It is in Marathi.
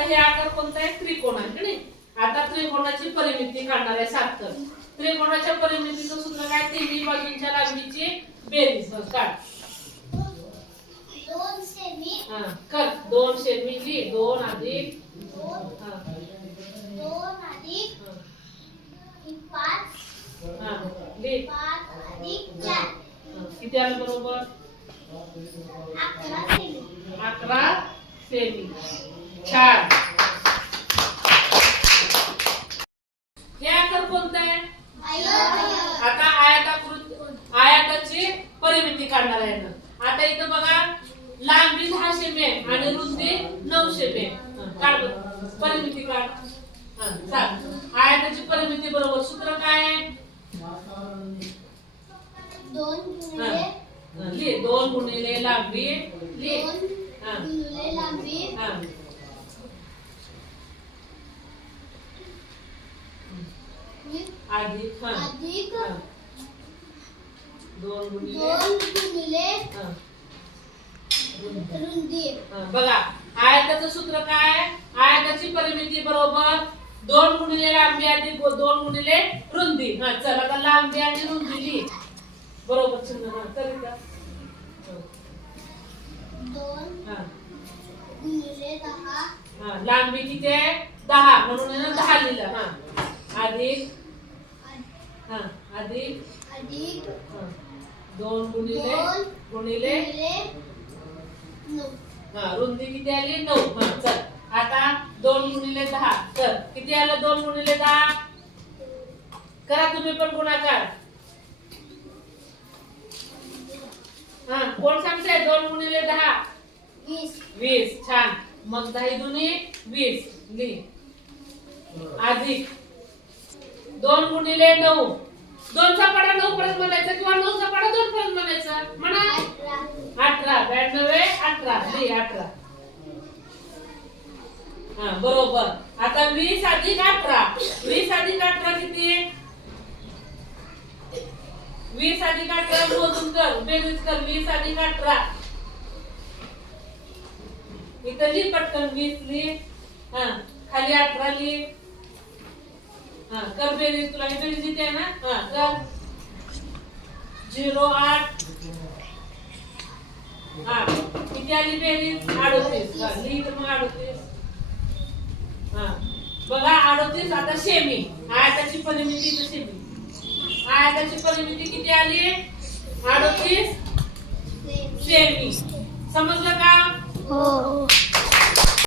आता हे आकार कोणता आहे? त्रिकोण आहे का नाही? आता त्रिकोणाची परिमिती काढणार आहे सार्थक त्रिकोणाच्या परिमितीचं सूत्र काय? तिन्ही बाजूंच्या लांबीची बेरीज. काढ. हा कर. दोन सेमी ली दोन अधिक. दोन. दोन अधिक. पाच. ली पाच अधिक चार. किती आलं बरोबर? अकरा सेमी अकरा सेमी छान हे आकार कोणतं आहे आता आयताकृत आयताची परिमिती काढणार आहे आता इथं बघा लांबी दहा सेमी आहे आणि रुंदी नऊ सेमी आहे हं, काढ. परिमिती काढ. आयताची परिमिती बरोबर. सूत्र काय आहे? दोन गुणिले लांबी. लांबी. अधिक अधिक. दोन गुणिले. दोन गुणिले हं, रुंदी. रुंदी हं, बघा आयताचं सूत्र काय? आयताची परिमिती बरोबर दोन गुणिले लांबी आणि गो- दोन गुणिले रुंदी. हा चल आता लांबी आणि रुंदी लिही. बरोबर चिन्ह हा कर इथं. हं, दोन हा, गुणिले दहा. हा. लांबी किती आहे? दहा. म्हणून आहे ना दहा लिहिलं. हा. अधिक. हा अधिक. अधिक. हा. दोन गुणिले दोन गुणिले हा रुंदी किती आली? नऊ. हा चल. आता दोन गुणिले दहा. कर किती आलं? दोन गुणिले दहा? करा तुम्ही पण गुणाकार. हा कोण सांगताय? दोन गुणिले दहा? वीस. छान. मग दहा दुनी वीस. अधिक दोन गुणिले नऊ. दोन पाडा नऊ पर्यंत म्हणायचा किंवा नऊचा पाडा दोन पर्यंत म्हणायचा? म्हणा. अठरा ब्याण्णव अठरा. नाही अठरा. हा बरोबर. आता वीस अधिक अठरा. वीस अधिक अठरा किती आहे? वीस अधिक अठरा मोजून कर बेरीज कर. वीस अधिक अठरा. इथं लिह पटकन वीस लिह. हा खाली अठरा लिह. हा कर बेरीज तुला ही बेरीज येते ना? हा कर. झिरो आठ. हा किती आली बेरीज अडोतीस. हा लिही तर मग अडोतीस. हा बघा अडोतीस आता सेमी. आयताची परिमिती इथं सेमी. आयताची परिमिती किती आली? अडोतीस. सेमी. समजलं?